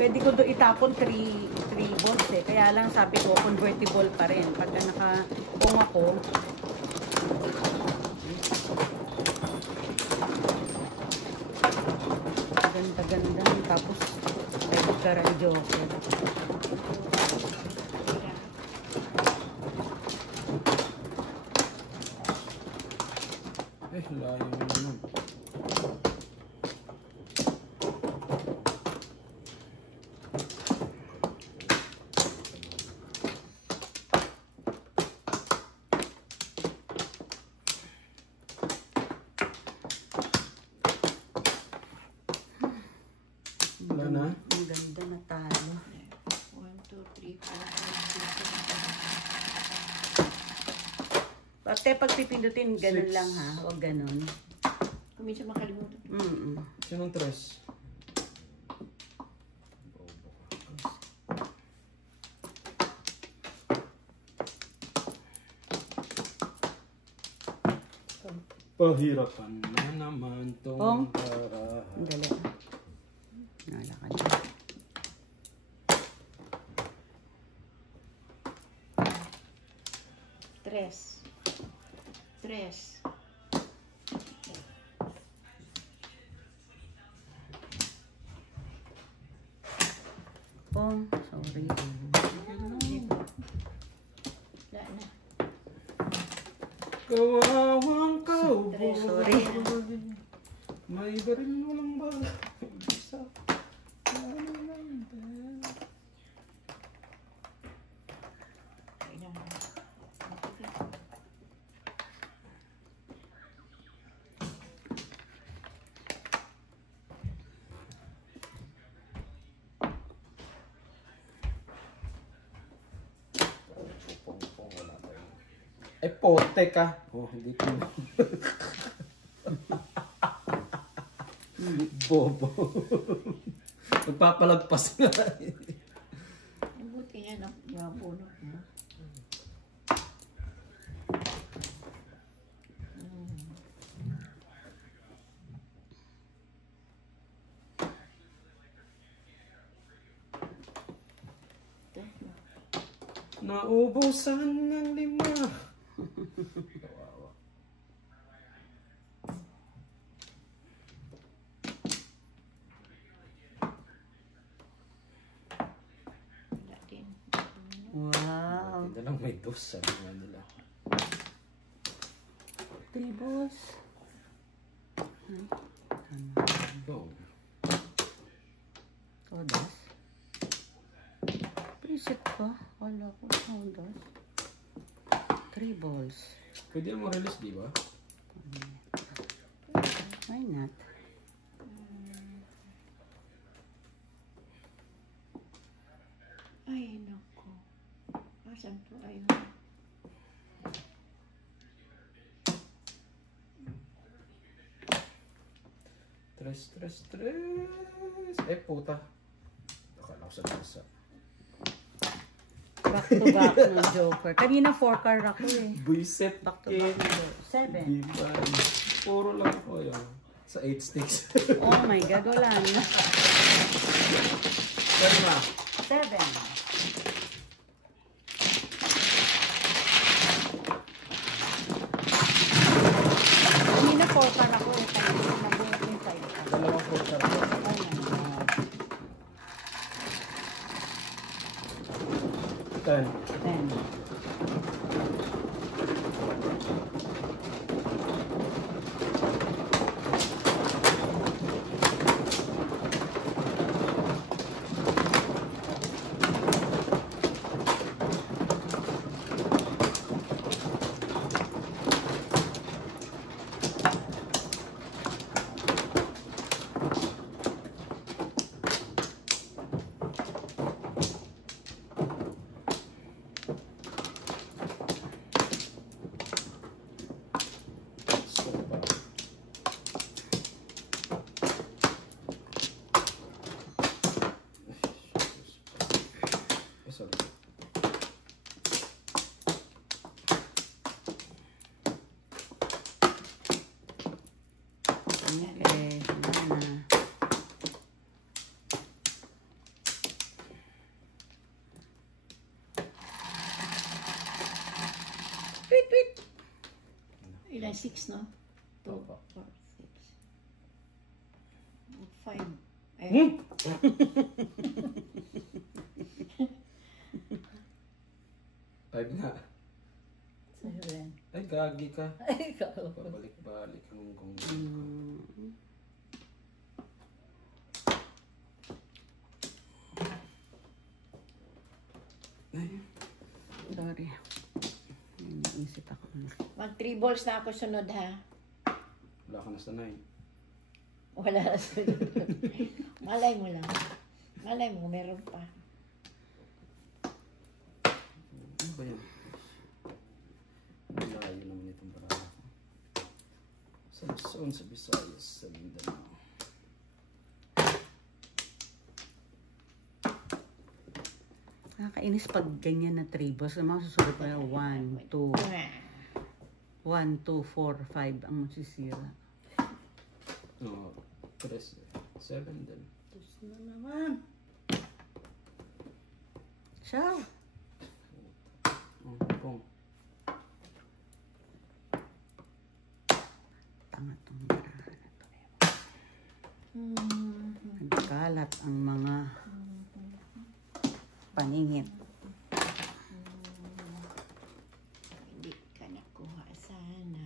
Pwede ko doon itapon 3 balls eh. Kaya lang sabi ko, convertible pa rin. Pagka naka-pong ako, ganda-ganda. Tapos, pwede ka rin joker. Layo naman. Wala na? Ang ganda na talo. 1, 2, 3, 4, 5, 6, 7. Pagte pagpipindutin, ganun lang ha. Huwag ganun. Kung minsan makalimutan. Sinong tres? Pahirapan na naman tong parahan. Ang dali. Nalakad. Tres. Tres. Oh, sorry. Wala na. Kawawang cowboy. Sorry. May baril walang bala. Isa. Kailangan. Eh, pote ka. Oh, hindi ko. Bobo. Magpapalagpas nga. Ang buti niya na nabunot mo. Naubusan ng 5. Kawawa. Wala din. Wow. Hindi na lang may dos, sabi nga nila. 3 balls. Go. Todas. Preset pa. Wala ko. Todas. 3 balls. Pwede mo release, di ba? Why not? Ay, naku. Asan to? Ayun. Tres. Eh, puta. Akala ko sa bansa. Back to back ng joker. Kanina 4 card ako eh. Buiset. Back to back ng joker. 7. Diban. Puro lang ko yun. Sa 8 sticks. Oh my God, wala na. Pero ma. 7. Kanina 4 card ako eh. Kanina nag-win yung 5 card. Dalawang puta. Oh my God. 10. 10. yan? 6, no? 2, Opo. 4, 6. 5. Ayun. Five nga. 7. Ay, gagi ka. Ay, ikaw. Pabalik-balik ang kung... Sorry. Naisip ako. Mag 3 balls na ako sunod, ha? Wala ka na sa 9. Wala na sunod. Malay mo lang. Malay mo, meron pa. Ano ba yan? Malayo naman itong parada ko. Sa Luzon, sa Visayas, sa Mindanao. Nakakainis pag ganyan na tribos. Ang mga susunod pa 1, 2, 1, 2, 4, 5 ang masisira. No, 3, 7 din. Tapos na naman. Ciao. Pong. Tanga tong barahan na to. Nagkalat ang mga paningit. Hindi ka nakuha sana.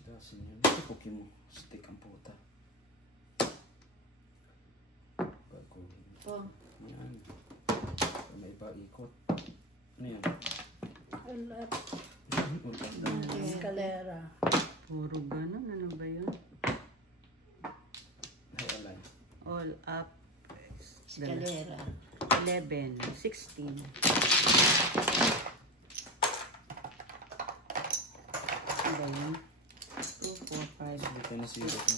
Dasin yun. Ito cookie mo. Stick ang puta. Baguhin. Oh, Yan. May iba ikot. Ano yan? ulap. Ulan lang. Escalera. Puro ganun. Ano ba yun? Ay, alay. All up. Escalera. 11, 16. Ano ba yun? 2, 4, 5. Sabi tayo na zero ko.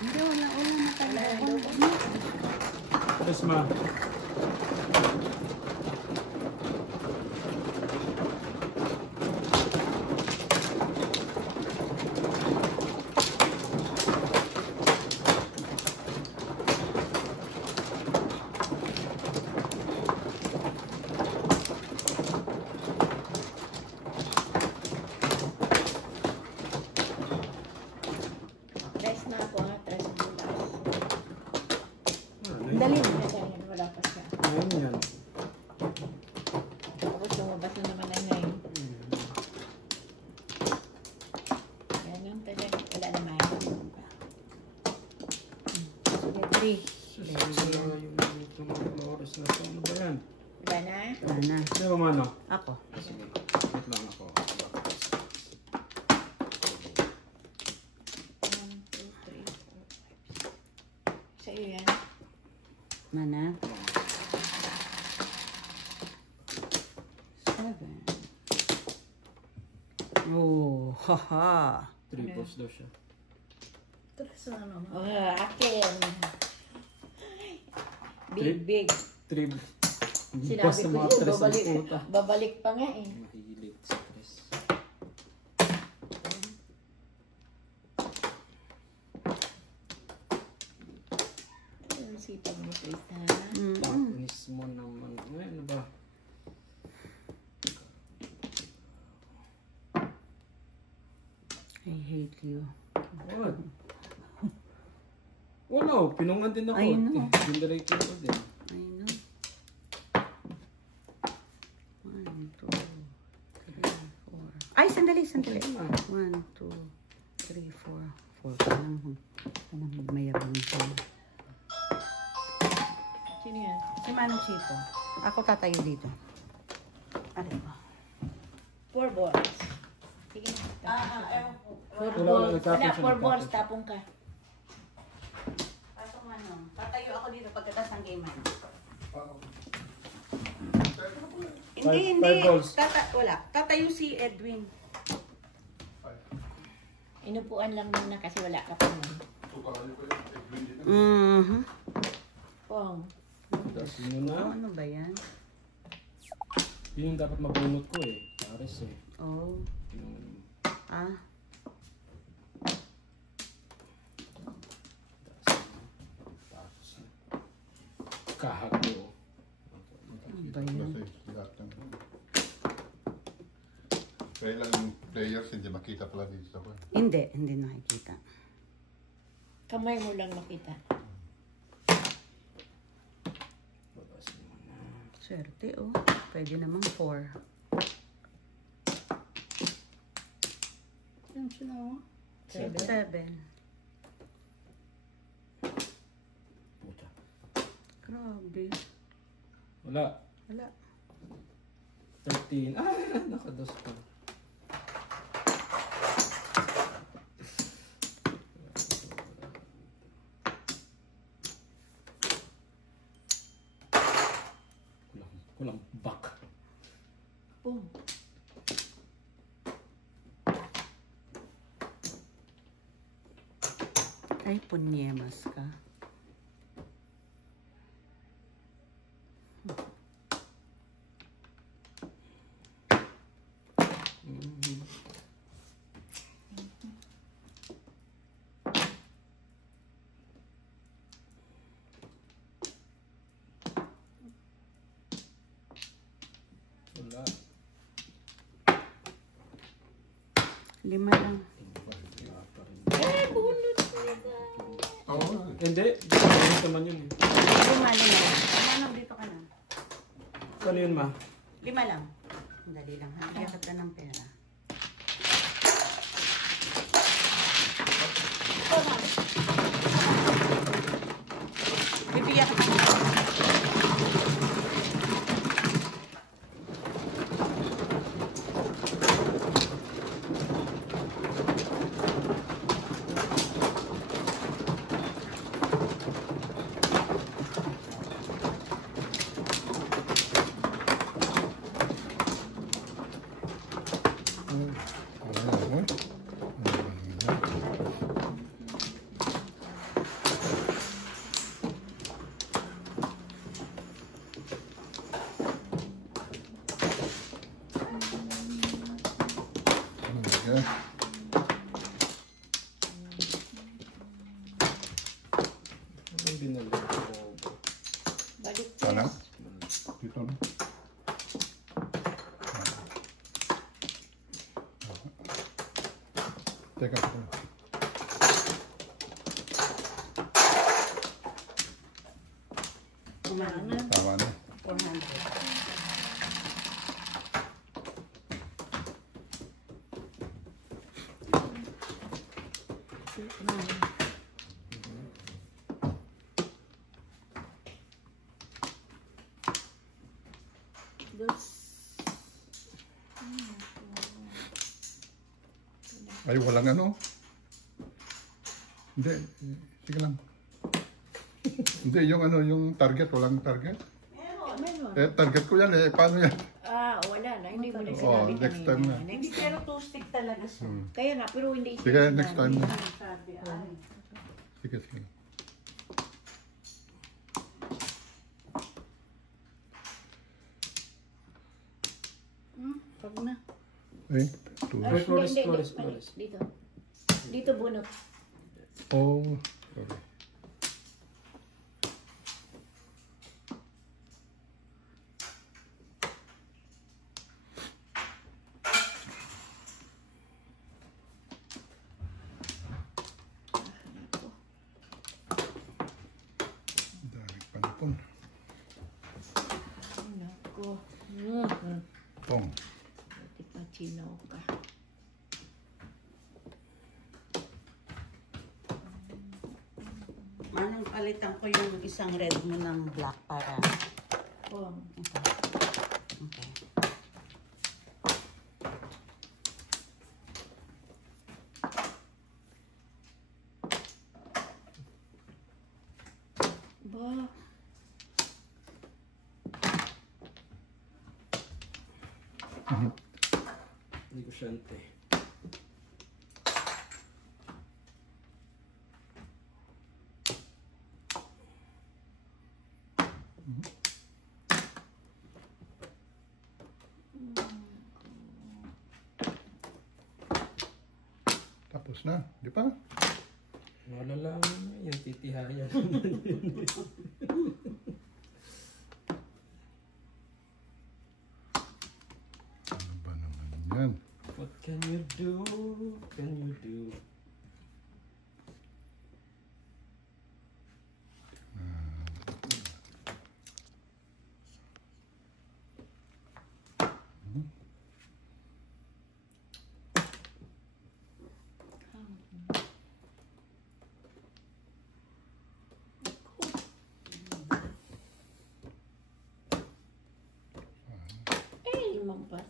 Hindi, wala na talaga. Yes, ma. Rest na ako, ha? Tres bulas. Ano Dali. yan? Dahil wala pa siya. Ano yan? Tapos lumabas na naman ang ngayon. Ganun talaga. Wala naman. Sige, 3. Sila yung itong mga oras na ito. Ano ba yan? Wala na? Wala na. Sino mano? Ako. Sige. Wait lang ako. 1, 2, 3, 4, 5, 6. Sa'yo yan. Mana? 7. Oh, haha. 3 balls daw siya. Oh, akin. Big, big. 3 Sinabi sa ko mga yun, tres ang babalik, puta. babalik pa nga eh. Mahilig sa tres. Ang sipag mo, Chris, ha? Tanis mo naman. Ay, ano ba? I hate you. What? Wala, pinungan din ako. I know. Dindiretso ko din. I know. 1, 2, 3, 4. Ay, sandali. 1, 2, 3, 4. 4 pa lang. Anong magmayabang siya. Sino yan? Si Manong Chito. Ako tatayo dito. Ano ba? 4 balls. Sige na. ewan ko. 4 Wala, balls. nagtapon Wala, siya, 4 balls. nagtapon. Tapong ka. Pasok ano. Tatayo ako dito pagkatas ng game man. Hindi. Five balls. Wala. Tatayo si Edwin. Inupuan lang muna kasi wala ka pa nun. Pong. Tapos yun na. Ano ba yan? Yun yung dapat mabunot ko eh. Aris eh. Oh. Yung Ah. tapos kahago. Ano ba yun? Kaya lang yung players hindi makita pala dito sa kwan. Hindi nakikita. Kamay mo lang makita. Babas naman na. Swerte, oh. Pwede namang 4. Yung sinaw? 7. Puta. Grabe. Wala. Wala. 13. Ah, nakados pa. Kulang back. Boom. Ay, punyemas ka. Wala. 5 lang. Wala pa rin. Eh, bunot nila. Oo. Hindi. Hindi naman yun eh. 5 lang. Ano, dito ka na. Ano yun, ma? 5 lang. Dali lang. Hanapin ka ng pera. Bibigyan ka ng Anong binalik ko? Balik Sana? yes. Dito na. Teka. Umana. Tama na. 400. Ay, walang ano. Hindi. Sige lang. Hindi, yung ano, yung target. Walang target. Meron. Eh, target ko yan eh. Paano yan? Ah, wala na. Hindi mo na Oh, sinabi next kanina. time na. Hindi, Next pero 2 stick talaga siya. Kaya nga, pero hindi siya Sige, sinabi. next time na. Sabi, ay. Sige, sige. Pag na. Eh, two. Ah, Wait, Flores, hindi, Flores, mali. Flores. Dito. Dito bunot. Oh, sorry. Dami panapon. Ay, nako. Pong. Buti pa chinaw ka. Manang palitan ko yung isang red mo ng black para. Oh. Okay. Ba. Negosyante. Tapos na, di pa? Wala lang yung titihayan. Ano ba naman yan? What can you do? Can you do? Lumampas.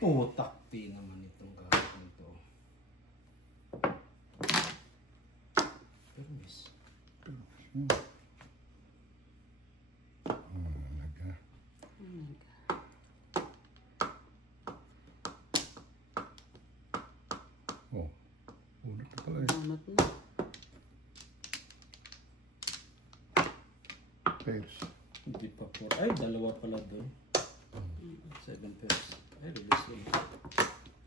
Putak pi naman itong gamit nito. Permis. Naga. Oh, unat na pala eh. Unat na. Pairs. Hindi pa po. Ay, dalawa pala doon. 7 pairs. Ay, release yun.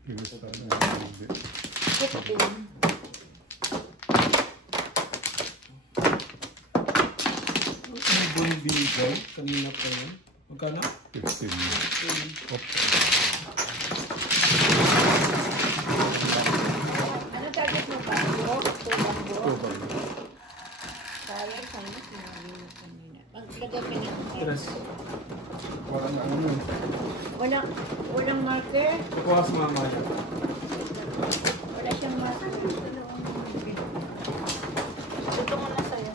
Pairs sana. Hindi. Ano ba yung binigay? Kanina pa yun. Magkano? 15. Oops. Ano target mo pa? Buro? Tulang buro? October. Sayang, sana sinabi mo kanina. Maglagay ka niya. Tres. Wala na ano yun. Walang marker? Kuha sa mama niya. Wala siyang marker. Ito mo na sa'yo.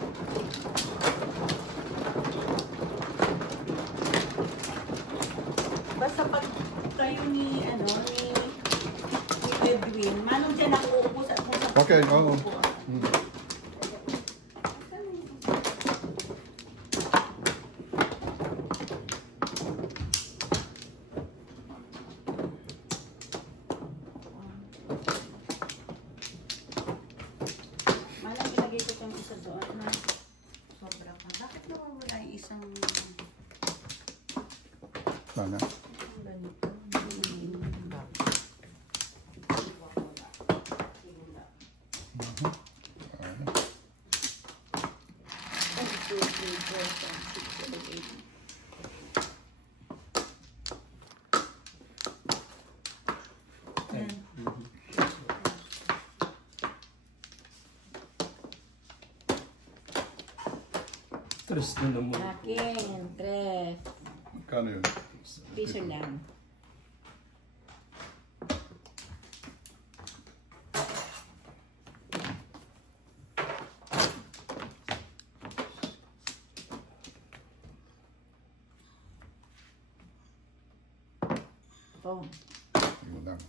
Basta pag kayo ni Edwin, manong dyan ako uupo sa Okay, oo. Manong ilagay ko siyang isa doon na sobra pa. Bakit nawawala yung isang Sana. ganito? Tres na naman. Akin, tres. Magkano yun? Piso lang. Oh. Yun lang.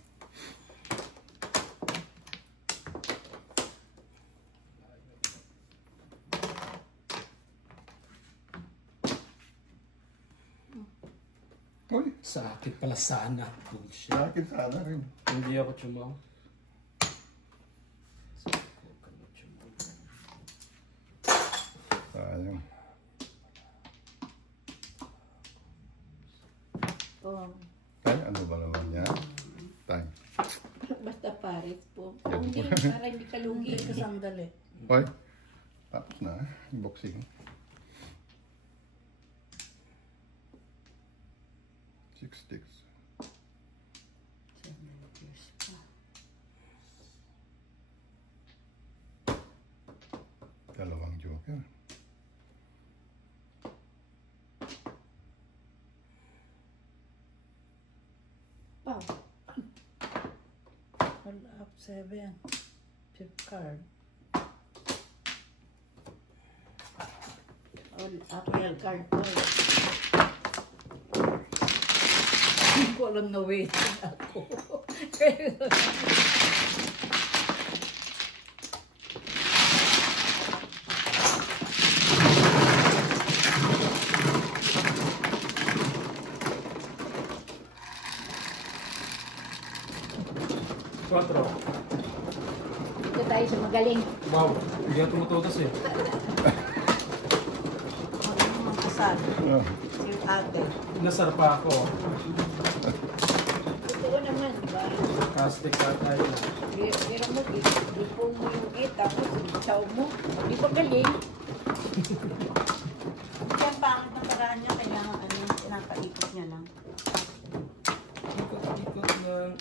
Uy, Sa akin pala sana. Bullshit. sa akin sana rin. Hindi ako chumaw. Sayang. Oh. Ay, ano ba naman yan? Time. Basta pares po. Yan. Hindi, para hindi ka lugi. Sandali. Uy, tapos na. Yung boxing. 6 sticks. Dalawang joker. Wow. All up 7. Fifth card. All up your card po. Hindi ko alam na waiting ako. Quatro. Dito tayo sa magaling. Wow. Hindi ako tumutugas eh. Ano mga kasal? Ah, Si ate. Nasar pa ako. Dito Ikaw naman, ba? Castic ka tayo. Pero mo, ipong mo yung 8, tapos isaw mo. Di ba galing? Yan, pangit na paraan niya, kaya ano, nakaikot niya lang. Ikot-ikot lang.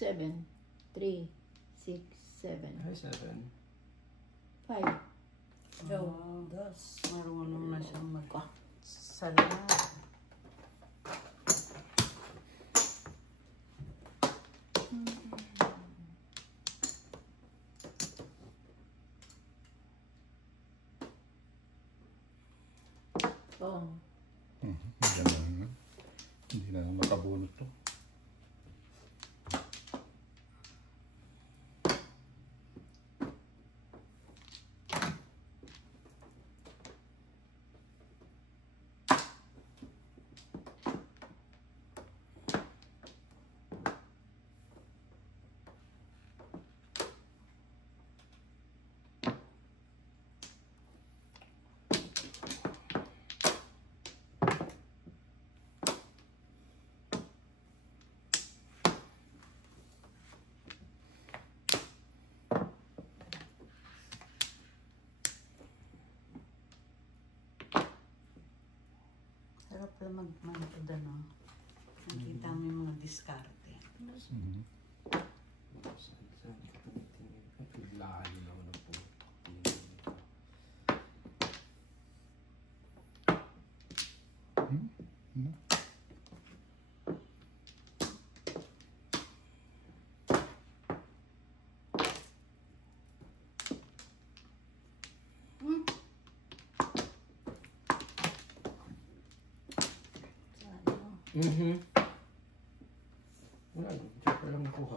Seven, 3, 6, 7, Ay, 7. 5. Oh, marunong na siyang mag-salamat. Oh. Ganun. Hindi na makabunot to. Sarap pala mag-manood, ano. Nakita mo yung mga diskarte. Layo lang na po. Wala lang. Joke lang nakuha.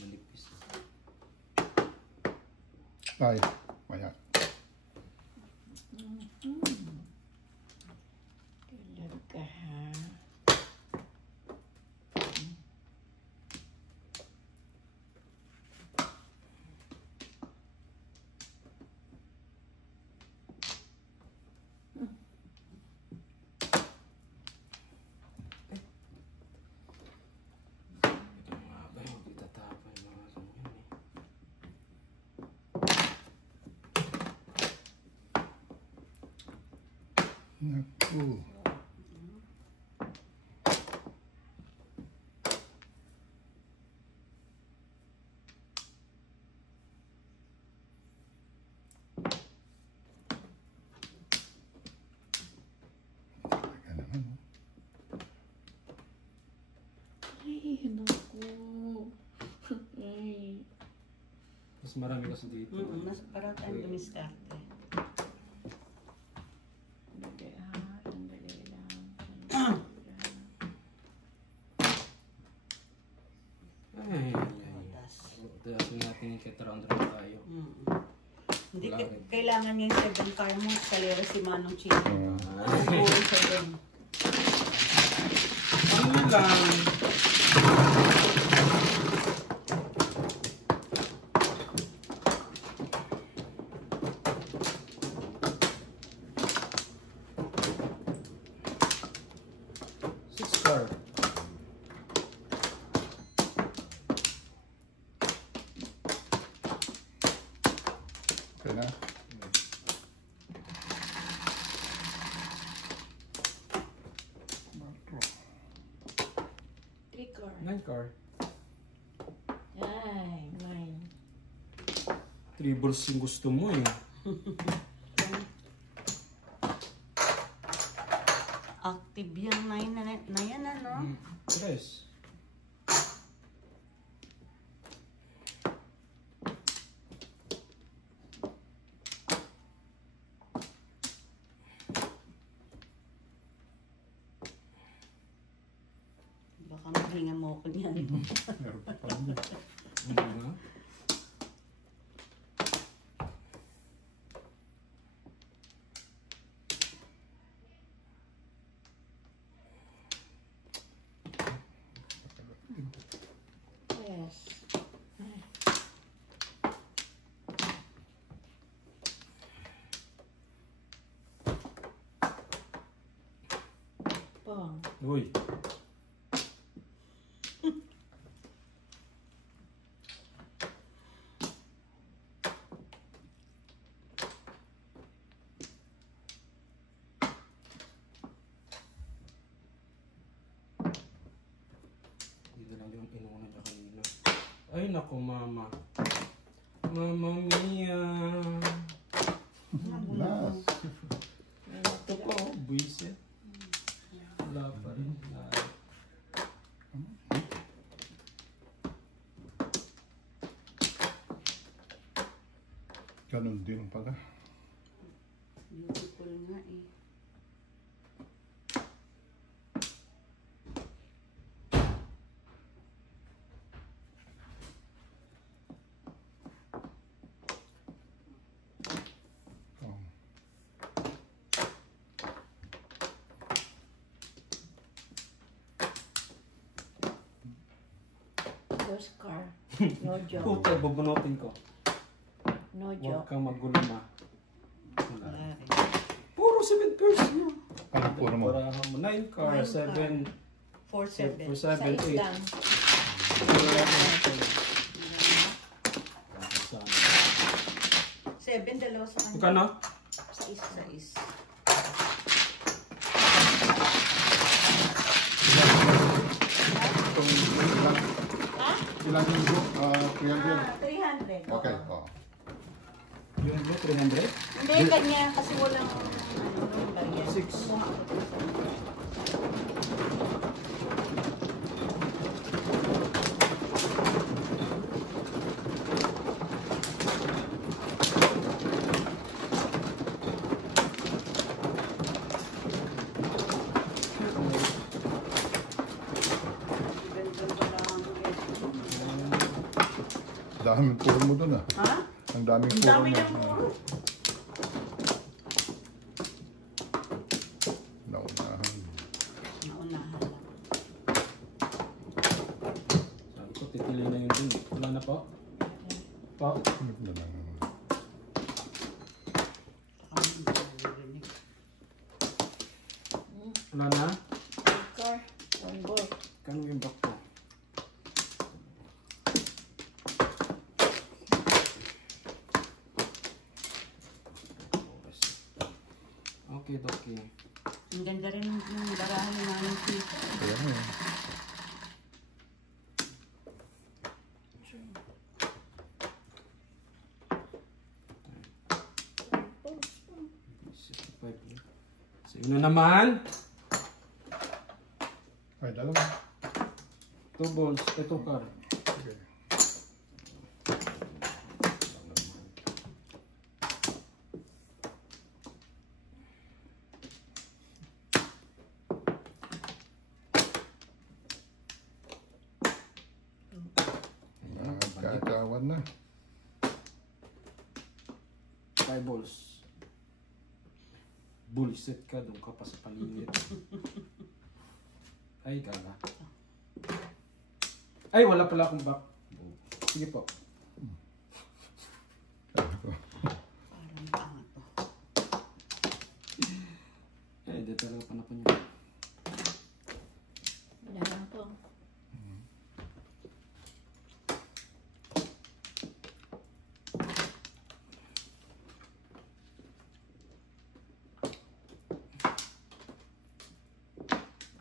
Manipis. Ay, maya. Talaga ha. Naku. Talaga naman, oh. Ay, naku. Ay. Mas marami kasi dito. Mas parang tayong dumiskarte. Sandali ha. Sandali lang. Ay, dasin natin yung ketrandro tayo. Hindi, Wala rin. kailangan niya yung 7 car mo. Kalera si Manong Chino. Ah. Puro 7. Ano lang? Star. Okay na. Tricor. 9 car. Ay, mine. 3 balls yung gusto mo eh. Active yung 9 na yan, ano? Tres. Pahinga mo ko niyan. Meron pa pala yun. Ano? Yes. Pong. Uy. Hindi lang yung inuuna niya kanina. Ay, naku, mama. Mama mia. Last. Ito pa, oh, buisit. Wala pa rin. Ganun din pala. Beautiful nga eh. Oh. Ghost car. No joke. Puta, babunutin ko. No Huwag joke. kang magulo na. Wala. Wala rin. Puro 7 pairs niya. Ano puro mo? Parahan mo. 9 car, 7. 4-7. For 7, Size 8. lang. Seven, dalawa sa kanya. Ika na? Sa is. Itong ilang, Ha? ilang yung book? 300. 300. Okay, oh. Yung blue, 300? Hindi, kanya kasi walang barya. 6. Daming puro mo dun ah. Ha? Ang daming Ang puro dami mo. ng puro. Naunahan. Naunahan lang. Sabi ko, titili na yun dun. Wala na po? Po? Ano na lang. Wala na? Ghost car. One ball. Kano yung back ko? Okay, okay. Ang ganda rin yung barahan ng aming tita. Kaya nga eh. So, yun na naman. Ay, dalawa. 2 balls. Ito car. Okay. Kakawan na. 5 balls. Bullshit ka. Doon ka pa sa paligid. Ay, kala. Ay, wala pala akong back. Sige po. Sabi ko. Parang pangat to. Ay, di talaga panapon niya. Wala lang po.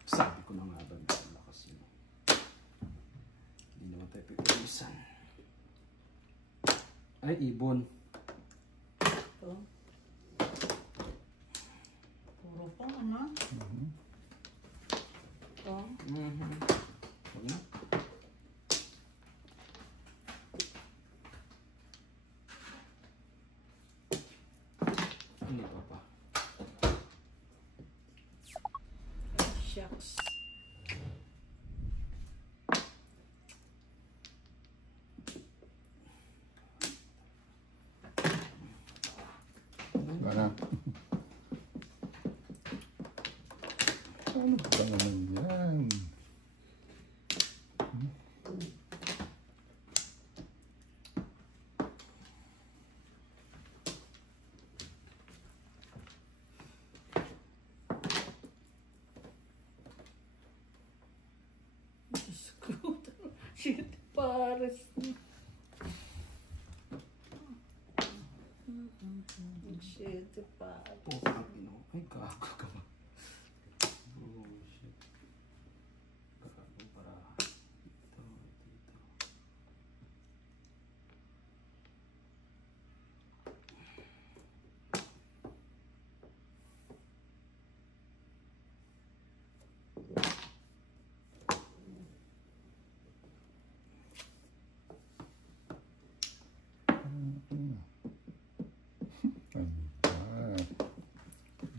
Sabi ko na nga ba, lakas yun. Hindi naman tayo pipilisan. Ay, ibon. Ito. Puro pa, ano? Ito. Huwag na. Ano pa pa? Shucks. Ano ba naman yan? Shit, pares. Shit, pares. Putang ino. Ay, gago ka ba? Oh, shit. Gago para. Dito, dito.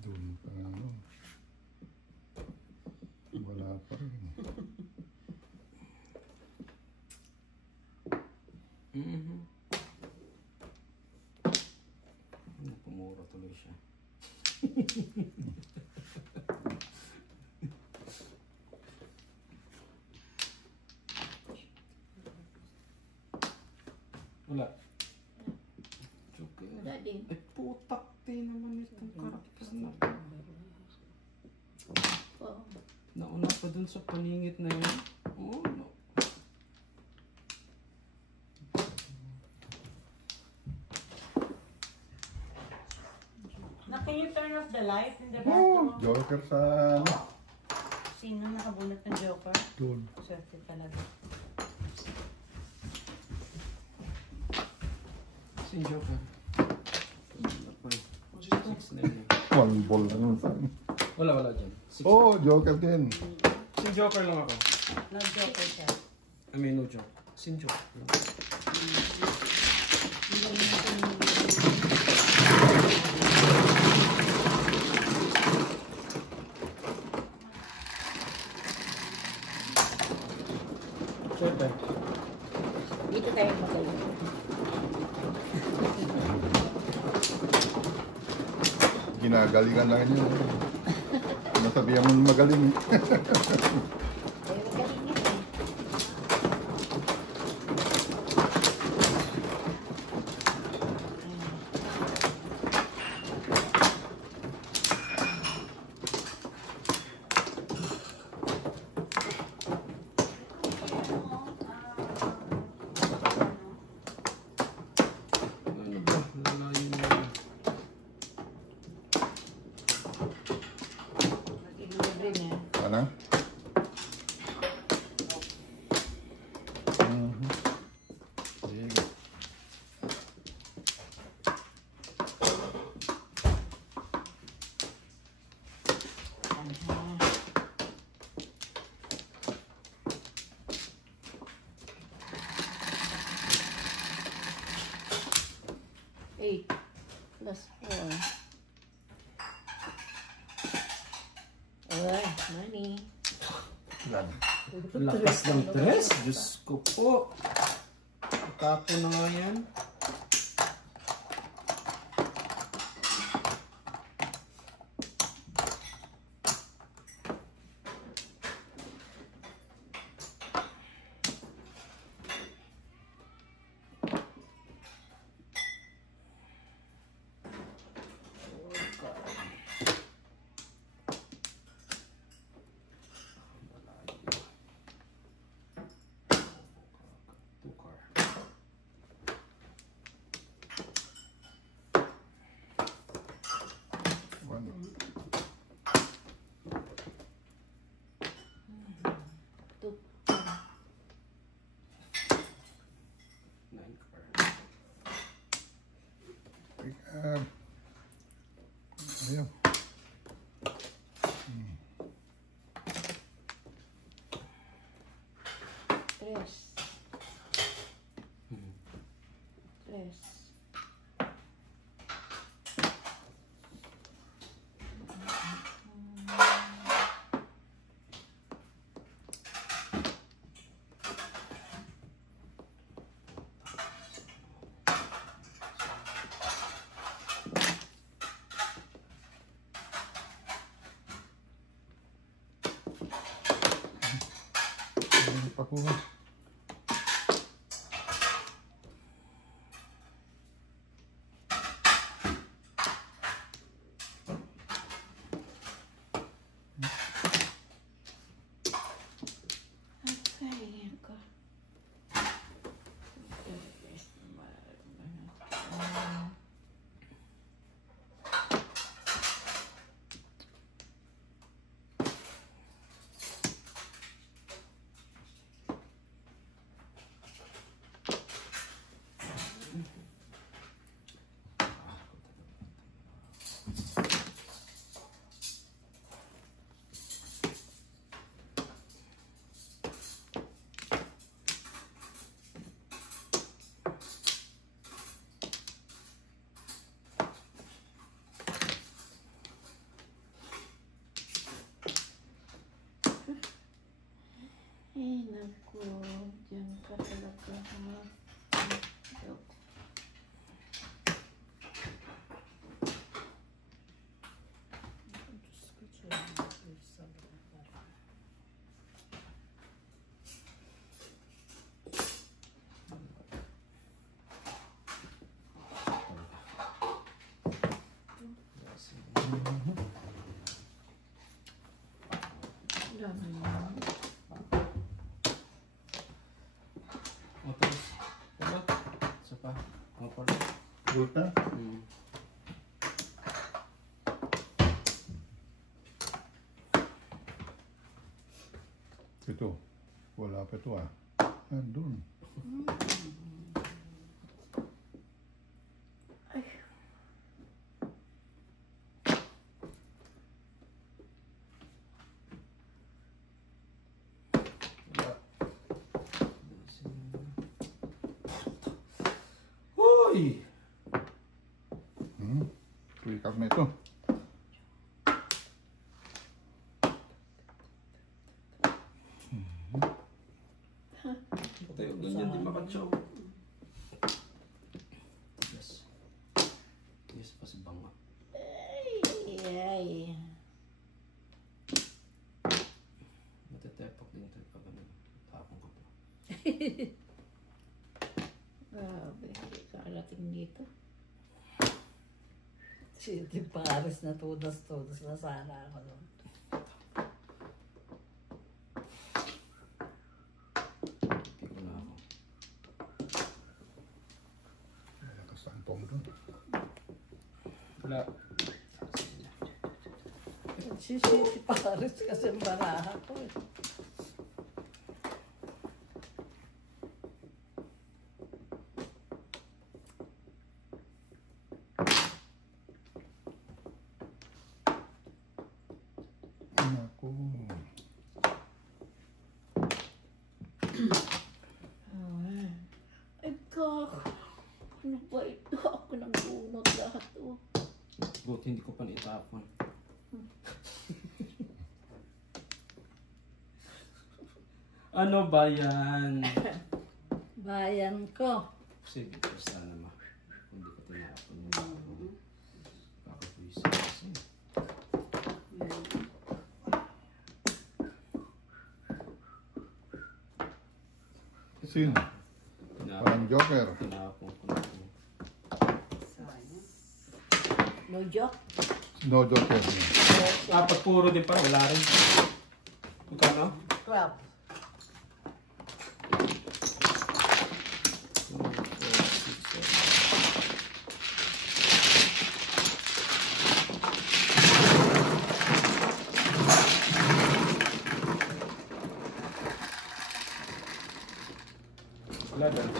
Doon pa ano. Wala pa rin. Pumura tuloy siya. Wala. Joker. Wala din. Ay, putak din naman itong karakter na. Oo. Nauna pa dun sa paningit na yun. Oh, no. Na, can you turn off the light in the Oh, bathroom? Joker sa ano? Sino nakabunot ng Joker? Doon. Swerte talaga. Sin Joker. Wala pa eh. Six na yun. One ball lang saan. Wala dyan. Six. Oh, Joker din. Sin Joker lang ako. No Joker siya. I mean, no joke. Sin Joker. Swerte. Dito tayo magaling. Ginagalingan lang yun. Nasabihan mo magaling. Tayo magaling yun eh. Ano ba? Lalayo mo yun. Libre niya. Ano? Sige. Eight plus 4. Ay, money. Yan. Lakas ng tres. Diyos ko po. Tapo na nga yan. Tukar. pakuha. Ay, ako. Ay, naku. Diyan ka talaga, ha? Dami mo. O, tapos, ano? Isa pa. Ano pa rin? Buta. Ito. Wala pa ito ah. Andun. Wala. Uy! Tuikak na ito. Patay yung ganyan, di makatsaw. Yes. Yes, pa si Banga. Ay. Matetepak din ito pag ano. Tapong ko to. Grabe, hindi ka alating dito. Si Paris na tudas-tudas na sana ako doon. Piko na ako. Malakas ang pong doon. Wala. Si Paris kasi ang baraha ko eh. Naku. Ay, kak. Ano ba ito? Ako nang bunot lahat oh. Buti hindi ko pa naitapon. Ano ba yan? Bayan ko. Sige, basta naman. Hindi ko tinapon yung ako. Kakapuisa kasi. Sino? Tinapon. Parang Joker. Tinapon ko na ito. No joke? No Joker. Pag puro din pa, wala rin. Magkano? 12. 2, 4, 6, 7. Wala din.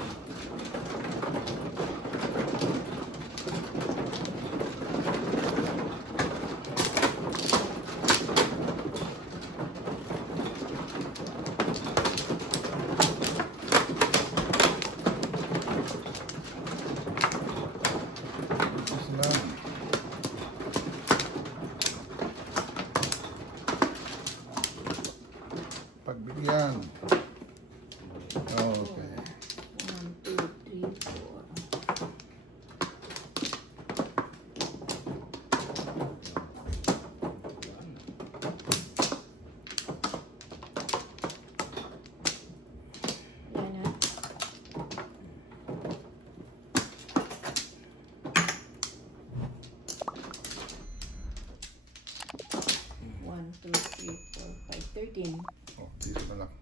1, 2, 3, 4, 5, 13. Oh, dito na lang.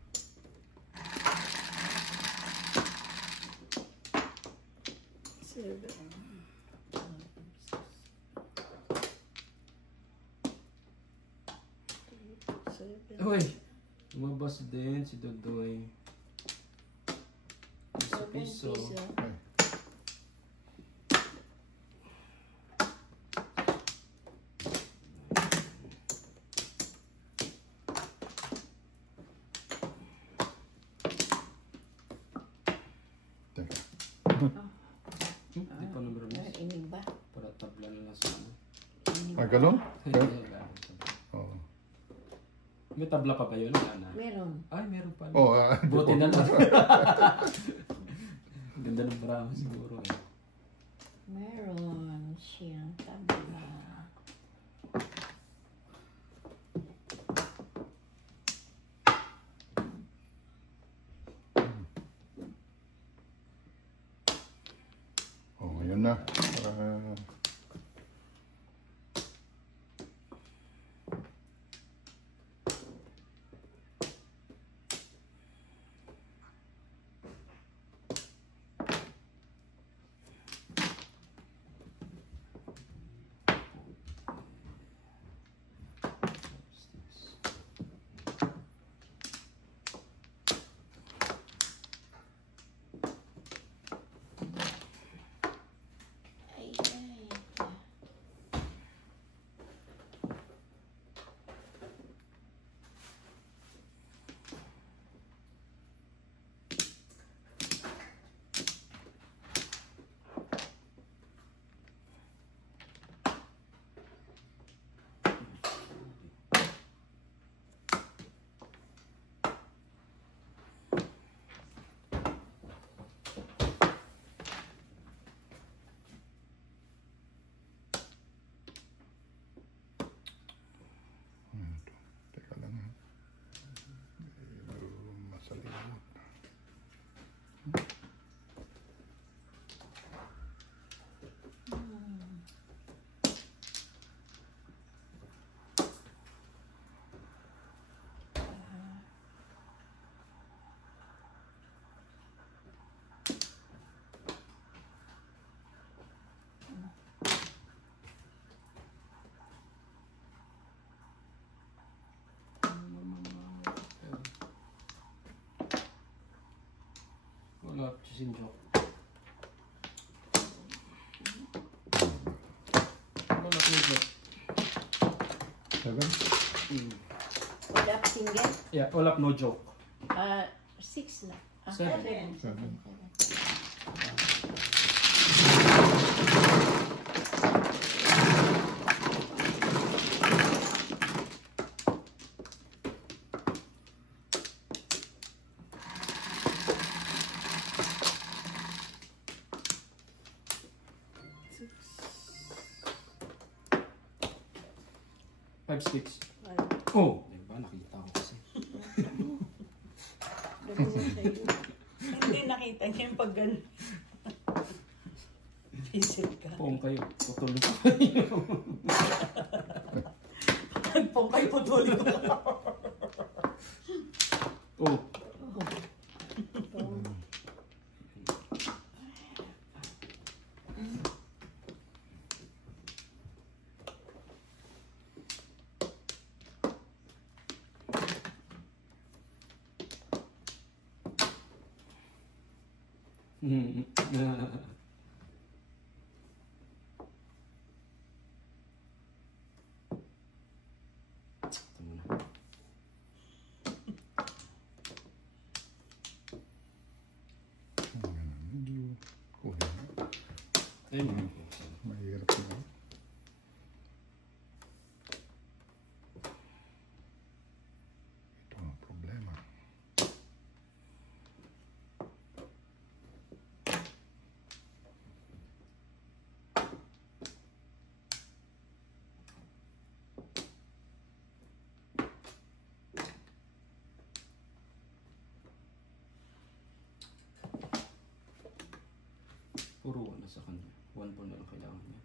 Seven. Uy! Lumabas din si Dodoy. Piso-piso. Ay. Teka. Di pa numero miss. Inig ba? Para tabla na lang sa ano. Ah, ganun? Hindi, Okay. wala. Oh. May tabla pa ba yun? Wala na. Meron. Ay, meron pala. Oh, Buti na lang. Ganda ng bravo siguro eh. Meron siyang tabla. Oh, yun na. Ay, ay. Teka lang. Medyo masalimot. Wala, sisinjok. Wala ko joke. 7? Wala pa single? Yeah, wala no joke. 6 na. Seven. 7. Five, six. Oh! Diba, nakita ko kasi. Hindi nakita niya yung pag gano'n. Visit ka. Pong kayo, tutuloy ko. Pong kayo putuloy ko. Oh! Medyo kuhin. Ayun. Mahirap na. Ito ang problema. Puro wala sa kanya. 1 ball na lang kailangan niya.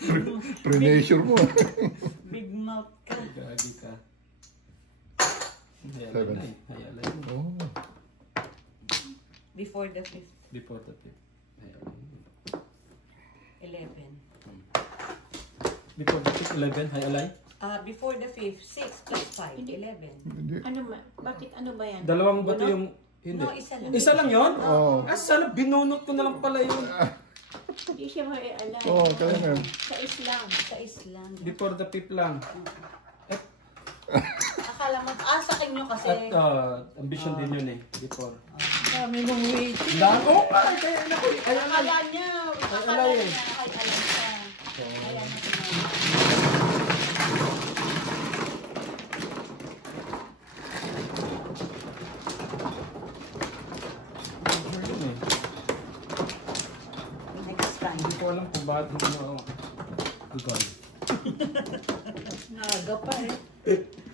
Pre-measure mo. Big mouth ka. Gagi ka. Seven. Hayalay mo. Oh. Before the 5th. Before the 5th. Hayalay mo. 11. Before the 5th, 11. Hayalay. Before the 5th, 6 plus 5, 11. Hindi. Bakit ano ba yan? Dalawang bato yung... Hindi. No, isa lang. Isa lang yun? Oo. Ah, sana binunot ko na lang pala yun. Hindi siya maialay. Oo, kaya nga. Sa Islam. Sa Island. Before the 5th lang. Akala mo, sa inyo kasi. At ambition din yun eh. Before. Dami mong waiting. Oo nga! Kaya na ko. Akala niya. Akala alay. niya. Alam siya. Kaya na sinabi. Yun eh. Next time. Hindi ko alam kung bakit hindi mo gugon. Naga pa eh.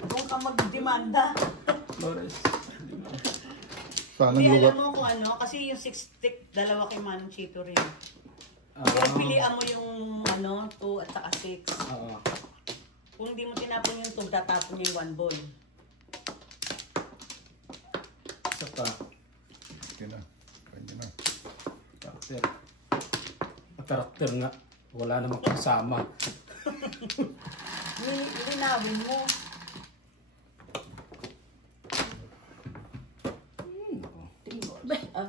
Kung ka magdemanda. Flores. Saan ang Hindi lugar? alam mo kung ano. Kasi yung 6 stick, dalawa kay Manong Chito rin. Ah, Kaya pilihan mo yung 2 at saka 6. Oo. Kung hindi mo tinapon yung 2, tatapon yung 1 ball. Isa pa. Okay na. Kanya na. Karakter. Karakter nga. Wala namang kasama. Linawin mo.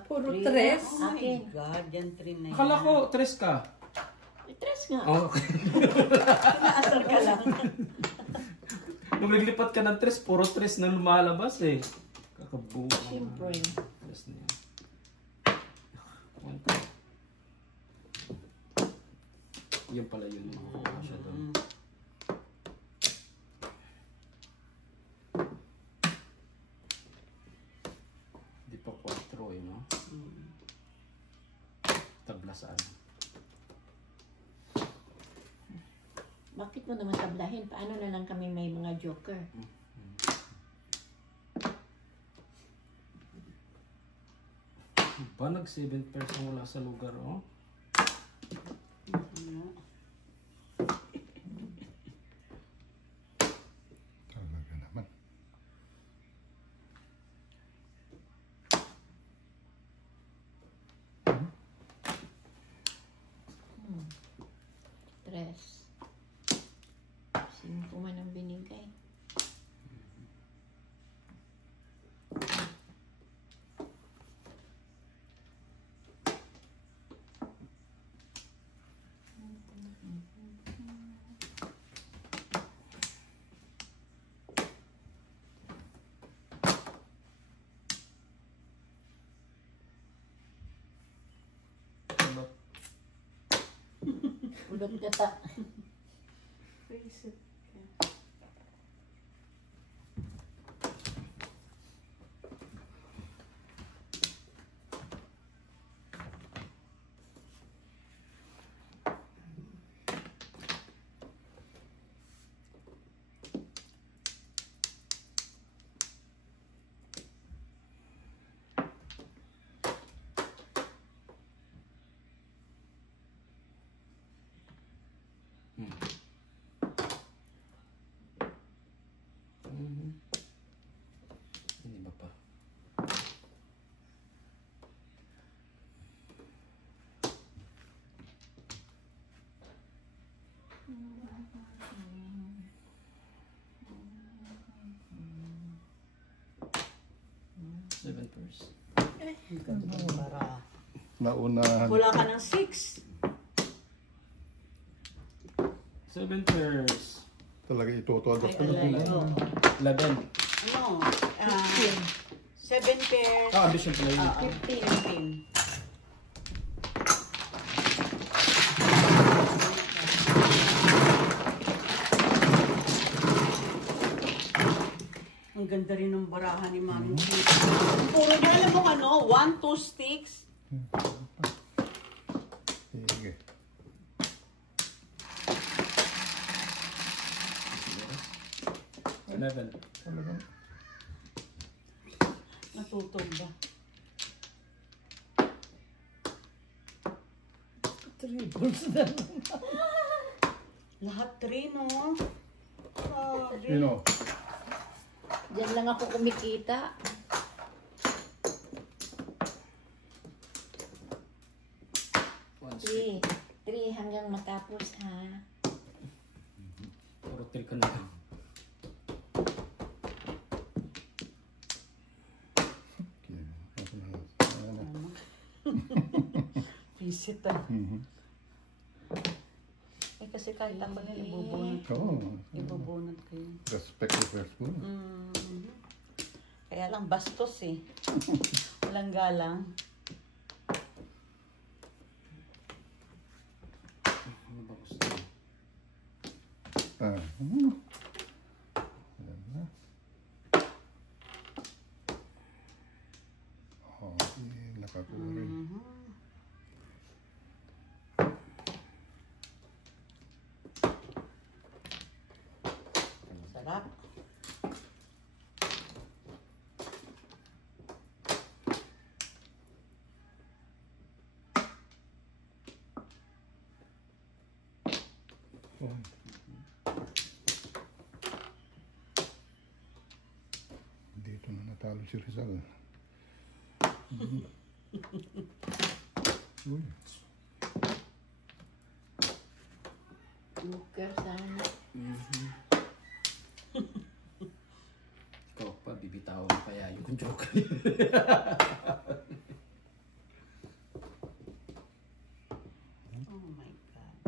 Puro Three. tres. Oh my Akin. God, yan 3 na yan. Akala ko, tres ka. Tres nga. Oh, okay. Naasar ka lang. Nung naglipat ka ng tres, puro tres na lumalabas eh. Kakabuo. Siyempre. Tres na yan. Yun pala yun. Siya doon. Di pa 4 eh, no? Tabla saan? Bakit mo naman tablahin? Paano na lang kami may mga joker? Ba, nag-7 person wala sa lugar, oh? Talaga naman. Tres. 5 man ang binigay. Ulot gata. Face it. Hindi ba pa? Seven first. Para. Naunahan. Wala ka ng 6. 7 first. Talaga itutuwagas ko Ay, na. oo. 11. Ano? 7 pairs. Ah, ambition pala yun. 15. Ang ganda rin ng barahan ni Mami. Puro niya, alam mo ano, 1, 2 sticks. Sige. Eleven. Talagang Natutog ba? Triples na naman. Lahat 3, no? Grabe. You know, Diyan lang ako kumikita. One stick. 3 hanggang matapos ha. Puro 3 ka na lang. okay. Ano. Visit Eh kasi kahit ako na ibubunot. Ibubunot ko yun. Respect the first one. Kaya lang bastos eh. Walang galang. Ano ba gusto mo? Ayan na. Okay, nakakuri. Sarap. Oh. Dito na natalo si Rizal. Uy. Joker sana. Ikaw pa, bibitawan mo kaya yung kung joke. Oh my God.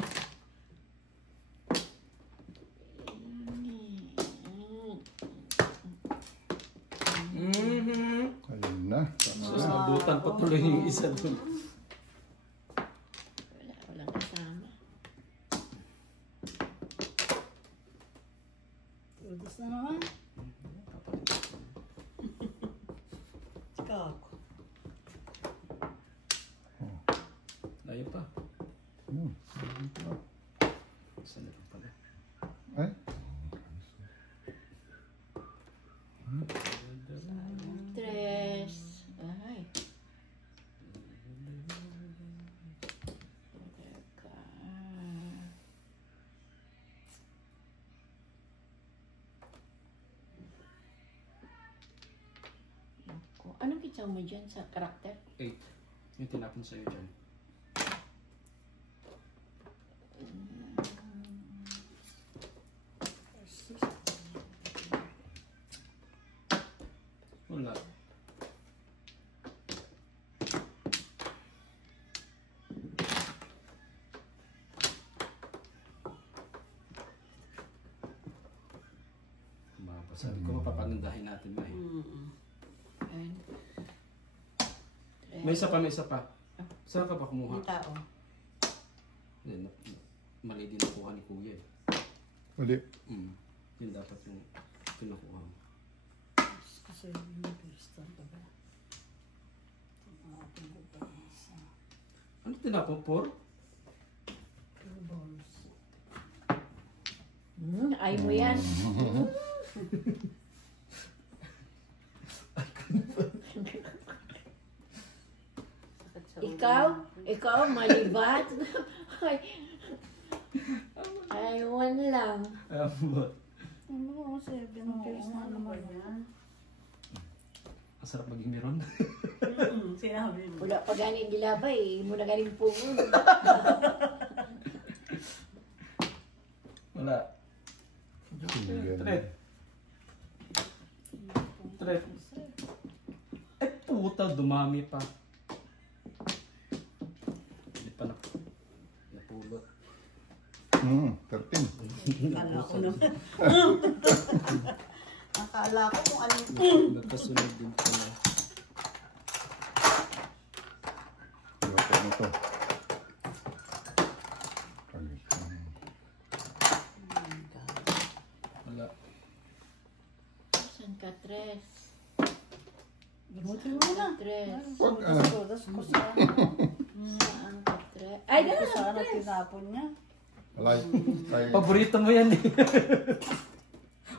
Ayun na. Sus, nabutan pa tuloy yung isa dun. Walang kasama. Udos na naman. Ikaw. Layo pa. Hmm. Saan na lang pala? Ay. Tres. Ay. Teka. Naku. Anong kitsaw mo dyan sa karakter? 8. Yung tinapon sa'yo dyan. Wala. Sabi ko, mapapangandahin natin ba eh. Ayan. May isa pa, may isa pa. Saan ka pa kumuha? Yung tao. Hindi, mali din nakuha ni Kuya eh. Uli. Yun dapat yung kinukuha mo. Kasi yung piston pa ba? Ano tinapon? 4? Balls. Ay mo yan. Ikaw, malibat. Ay, one lang. Ano, 7 pills na naman yan. Ang sarap maging meron. Sinabi mo. Wala pa ganing gilabay. Muna ganing pungon. Wala. Tret. Tret. Ay, puta, dumami pa. Hindi pa napulot. 13. Akala ko naman. Akala ko kung ano. Nagkasunod din pala. Iwate mo to. Kalit. Wala. San ka, Tres? Gamutin mo na. Tres. Todas ko sa Saan ka, Tres? Ay, Kung gano'n, saan ang Tres. tinapon niya. Alay. Paborito mo yan eh.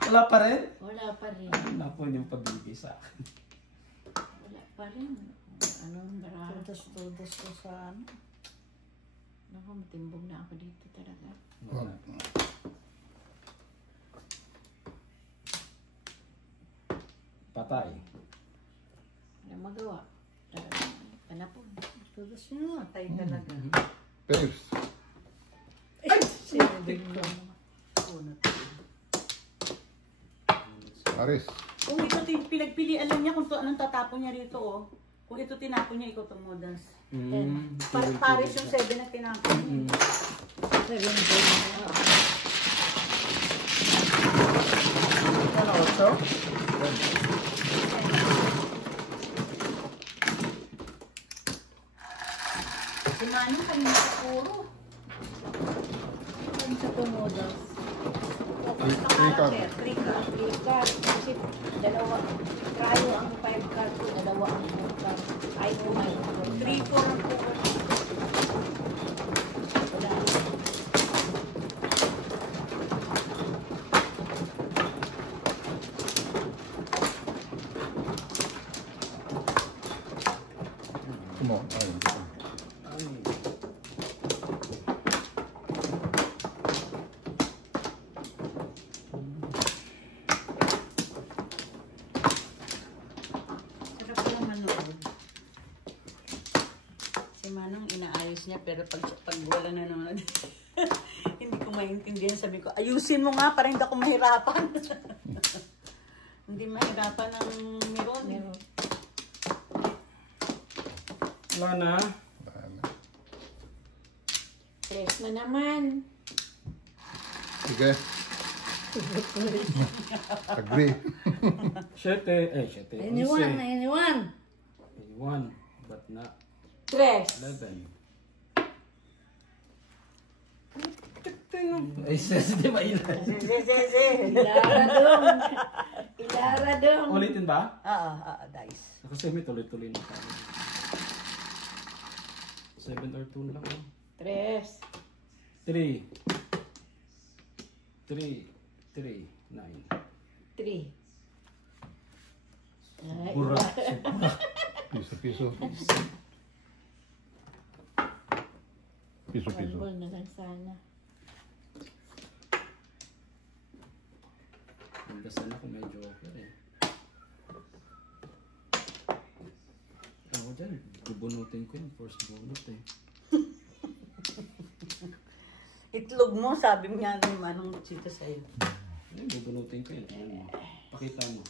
Wala pa rin? Wala pa rin. Napo, hindi mo pabibigay sa akin. Wala pa rin. Anong barara? Todas ko sa ano. Naku, matimbog na ako dito talaga. Wala. Patay. Wala magawa. Panapon. Tudos nyo, tayo talaga. Pairs. Aris. Kung ito pinagpilian lang niya kung anong tatapon niya rito, oh. Kung ito tinapon niya, ikaw tumudas. Pares yung 7 na tinapon niya. 7 days. Ano, 8? Si Manong kanina sa puro. Ano sa tumudas? Sa character, 3 ka. 3 cards. Kasi dalawa. Trayo ang 5 cards ko. Dalawa ang 4 cards. Ay, 3, 4 ang puro. Wala. Come on. Ayun. Sarap ko naman noon. Si Manong inaayos niya pero pag wala nanonood, hindi ko maintindihan. Sabi ko, ayusin mo nga para hindi ako mahirapan. Hindi mahirapan ng meron. Meron. Wala na. Ayan. 3 na naman. Sige. Agree. 7. 7. Anyone, anyone. 1. But not 3. 11. Ay, di ba ilan? Ilara dong. Ilara dong. Ulitin ba? Dice. Kasi may tuloy-tuloy na tayo. 7 or 2 lang. 3. 3. 3. 3. 9. 3. Ay, Burak. Piso. Piso. Ball na lang sana. Ang dasal ako may joker eh. Ako dyan, bubunutin ko yung first bunot eh. Itlog mo, sabi niya ng Manong Chito sa'yo. Ay, bubunutin ko yun. Tingnan mo. Pakita mo.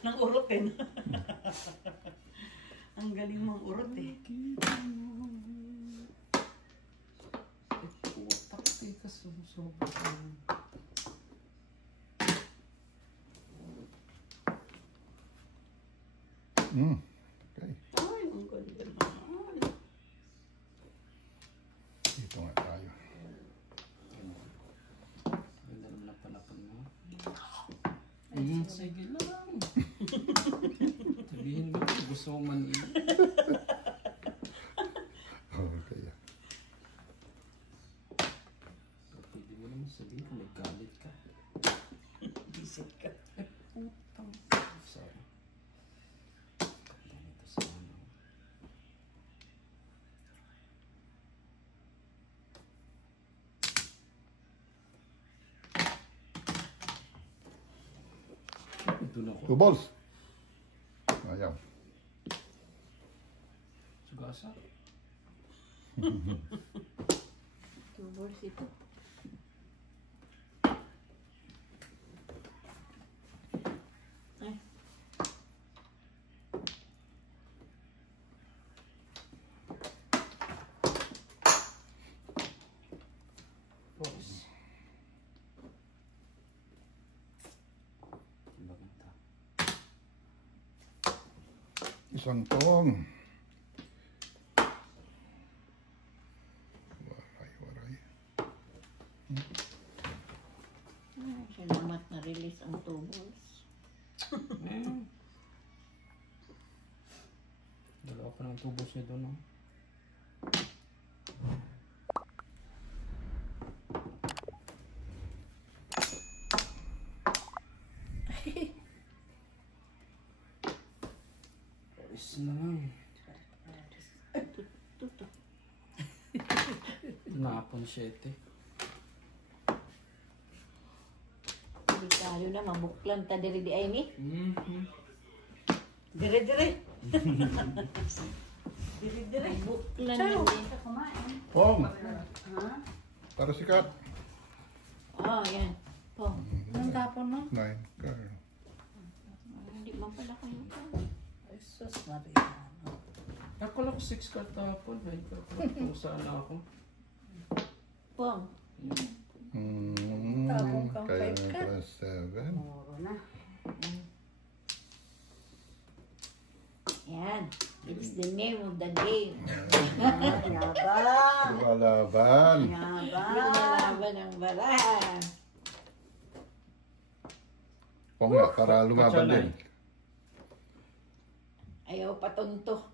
Nang urot eh. Ang galing mong urot eh. Putak eh, kasusobra. Okay. Ay, ang ganda naman. Dito nga tayo. Ganda naman ang panapan mo. Sige lang. Sabihin mo, gusto mong maniin. Okay. Pwede mo naman sabihin kung may galit ka. Isip ka. Putang. Sorry. Ganito sa ano. Doon ako. 2 balls. Ayaw. Sugasa. 2 balls ito. Ay. Boss. Maganda. Isang tong. Waray. Salamat na release ang 2 balls. Dalawa pa ng tubos niya doon, no? Paris na lang. Napon 7. Hindi ka Lalo na, mabuklan ta diri di ay ni. Dire-dire. Dire-dire. Buklan Charo, din. ka kumain. Pong, Ha? para sikat. Oh, yan. Po. Anong tapon mo? 9 girl. Hindi man pala kayo pa. Ay, sus, Maria. Akala ko 6 ka tapon. Ay, kung saan ako. Pong. Tapong kang Kaya 5 na ka. pala 7. Moro na. Yan. It's the name of the game. Yabang. Lumalaban. Yabang. Lumalaban ang baraha. Pong nga, para lumaban din. Ayaw patunto.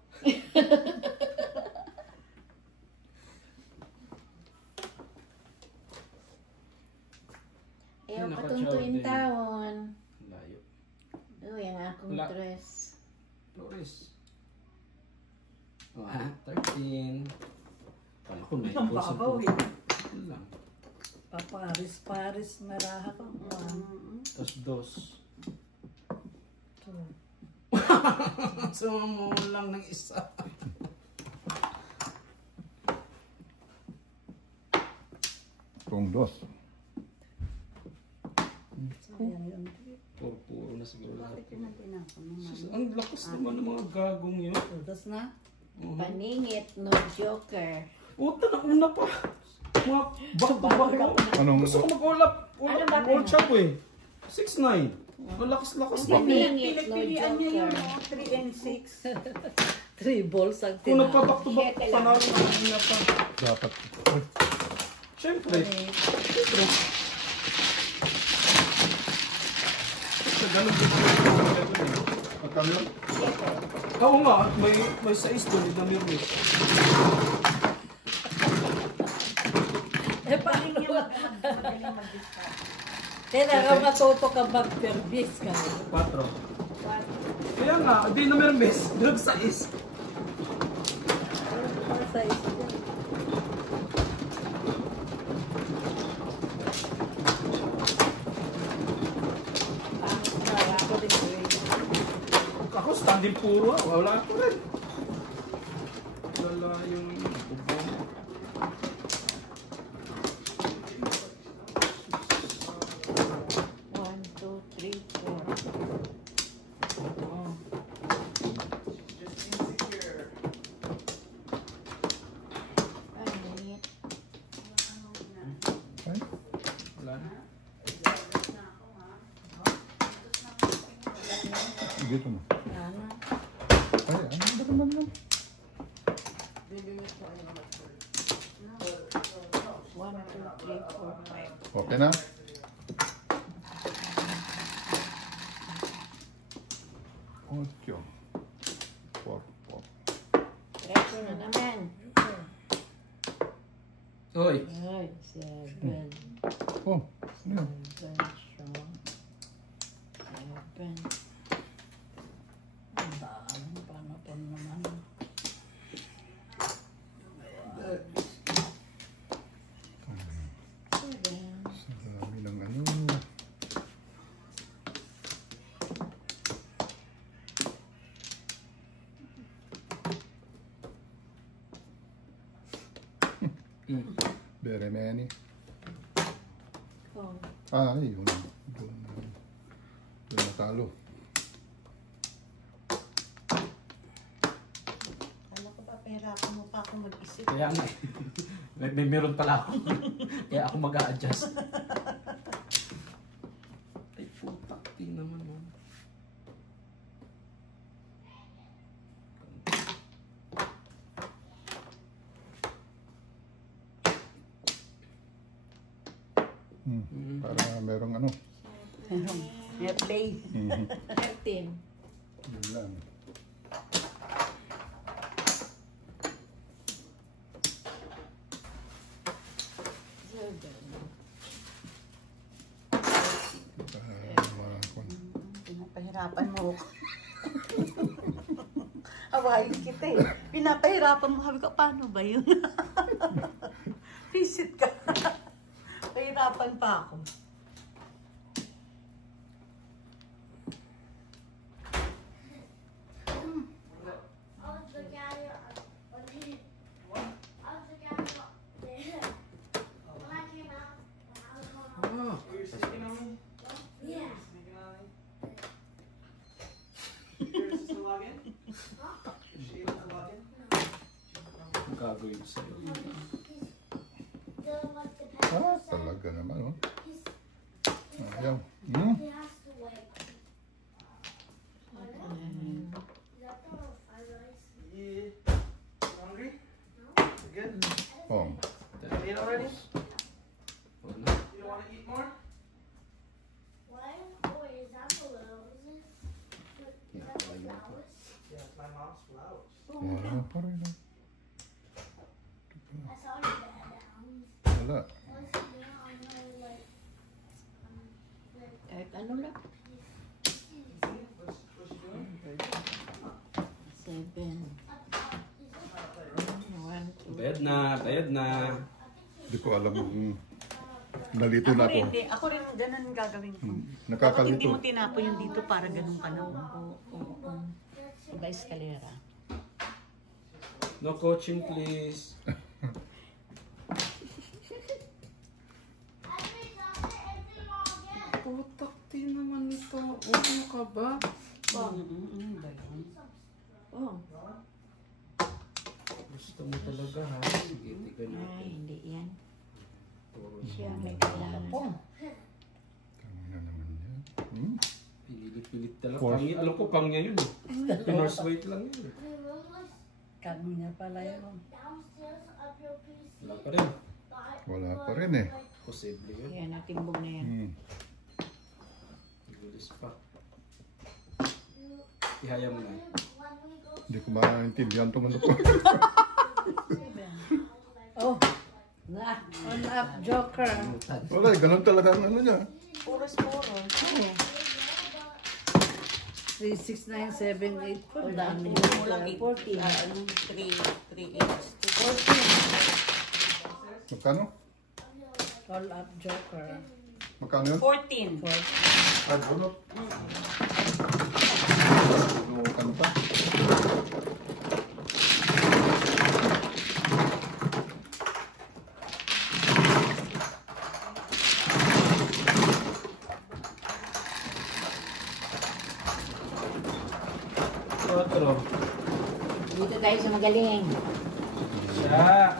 Ayaw patuntuin taon. Layo. Oh, yung akong Wala. dress. Flores. 13. Kala ko na Ang babaw eh. lang. Paparis-paris maraha ko. Tapos 2. Sumo lang ng isa. Pong 2. Sayang yun. Puro na siguro. Bakit pinatinapon mo Sus, naman? ang lakas naman ng mga gagong yun. Tudas na? Paningit, no joker. Puta na una pa. Mga back-to-back ko. Anong, Gusto ko mag-ulap. Ano ba World Cup eh. 6-9. Ang lakas-lakas ba? Paningit, no Pinagpilian niya yun, joker. 3 and 6. 3 balls ang Kung tinapon. nagpa-back-to-back, Siyete lang. panalo na kanina pa. dapat. Siyempre. Siyempre. Sa ganun dito. Magkano yun? Oo nga, may 6 doon. Ito na Eh, pa, Magaling niya magaling mag-discard. kailangan matuto ka mag-pervis ka. 4. Kaya nga, di na mermes. Doon 6. Para sa isa dyan. Ako din grade. Ako, standing puro. Wala ko rin. Wala yung ubong. One, two, three, four. Oh. Paningit. Ay, Wala na. dito na. Ano? Ay, ano ba naman yun? One, two, three, four, five. Okay na? Ocho. 4. Diretso na naman. Hoy. Ay, 7. Oh, ano yun? 7 strong. 7. Ang dami, paano naman. Sa dami ng ano. Very many. Four. Ay, yun. Doon natalo. Alam ko pa, pahirapan mo pa ako mag-isip. Kaya nga. may meron pala ako. Kaya ako mag-a-adjust. Ay, putak. Tingnan naman mo. Para merong ano. May play. 13. Yun lang. Pinapahirapan mo ako. Awayin kita eh. Pinapahirapan mo. Sabi ko, paano ba yun? Visit ka. Pahirapan pa ako. microwave sa'yo. Ah, talaga naman, oh. Ayaw. Oh. Wala pa rin, oh. Wala. Kahit ano lang. 7. 1, 2. Bayad na, bayad na. Hindi ko alam kung nalito na ako. Ako rin ganun gagawin ko. Bakit Nakakalito. hindi mo tinapon yung dito para ganun ka lang? Iba eskalera. No coaching, please. Putak din naman nito. Ano ka ba? Oh. Gusto mo talaga ha? Sige, tiga Ay, natin. hindi yan. Puro Siya may kailangan. Tangina naman yan. Pilit-pilit talaga. Force. Pangit. Alam ko pang niya yun eh. Pinorse weight lang yun eh. Kanya pala yun. Wala pa rin. Wala pa rin eh. Posible yun. Yan, natimbog na yan. Gulis pa. Ihaya mo na. Hindi ko maintindihan itong ano ko. Oh, on up joker. Wala eh, ganun talaga ang ano niya. Puros. 3, 6, 9, 7, 8, 4. Dami. 14. 14. 3, 8. Magkano? All up joker. Magkano yun? 14. Ah, bunot. Bunutan pa. Otro. Dito tayo sa magaling. Siya.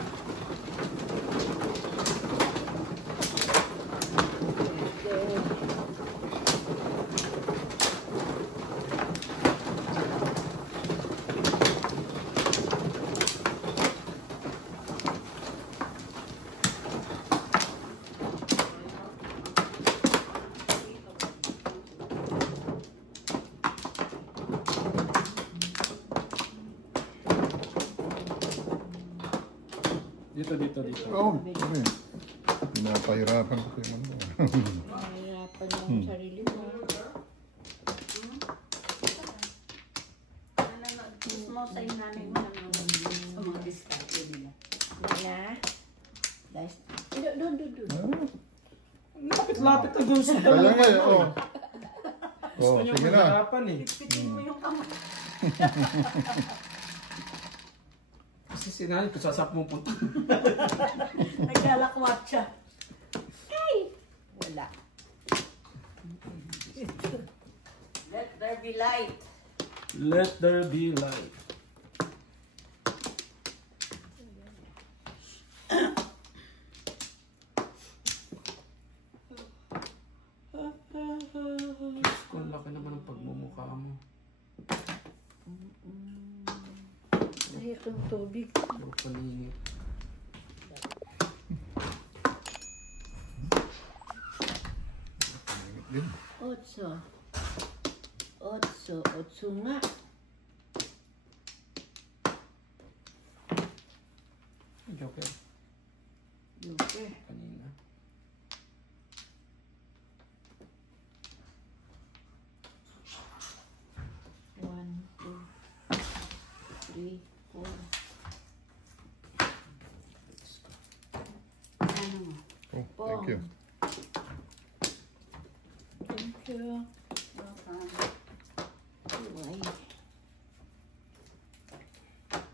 Dito. Oo, sorry. Pinapahirapan ko yung ano. Mahirapan yung sarili mo. Nanonood mo sa nanay mo sa mga diskarte nila. Wala. Doon. Lapit na dun sa Kaya nga eh, oh. Oh, Gusto niyo sige na. mahirapan eh. Pitin mo yung kamay. Kasi sinanay ko sasap mo punta. Naglalakwat siya. Wala. Let there be light. Let there be light. Kung laki naman ang pagmumukha mo. Nahiyak ng tubig. Puro paningit. Otso nga. Joker. Joker. Kanina. One, two, three, four. Ano mo? Oh, thank you. Thank you. Ay.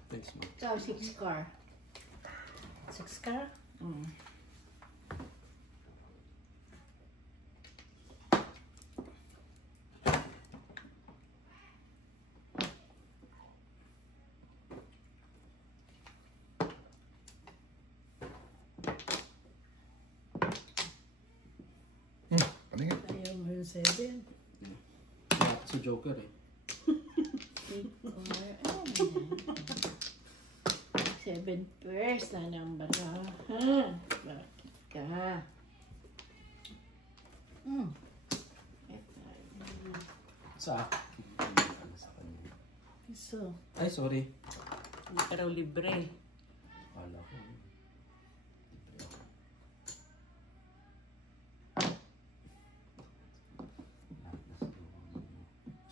Thanks, ma. Ikaw, 6 car. 6 car? 7. Kaya si Joker eh. 7 pairs na ng baraha. Bakit ka? Sa akin. Sa kanya. So, Ay, sorry. Hindi ka raw libre. Akala ko.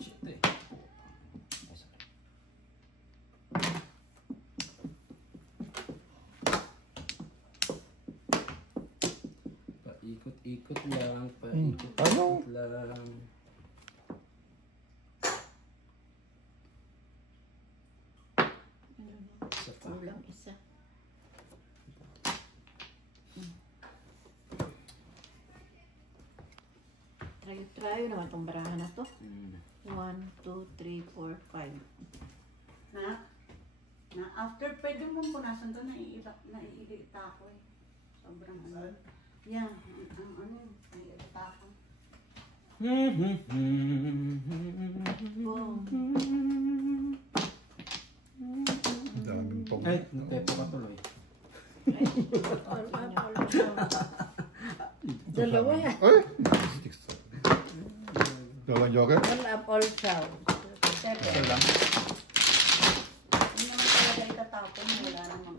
Shit eh. Ay, sorry. Paikot-ikot lang. Paikot-ikot lang. Isa pa. Kulang isa. Try naman itong baraha na to. 1, 2, 3, 4, 5. Na after pwede mo punasan to, naiilita ako eh. Sobrang ano. Yeah, ang ano, naiilita ako. Ang daming pong. Ay, napepo ka tuloy. all up. Dalawa yan. Ay! Sticks. Dalawang joker? All up, all chow. Isa lang. Hindi naman talaga itatapon, wala namang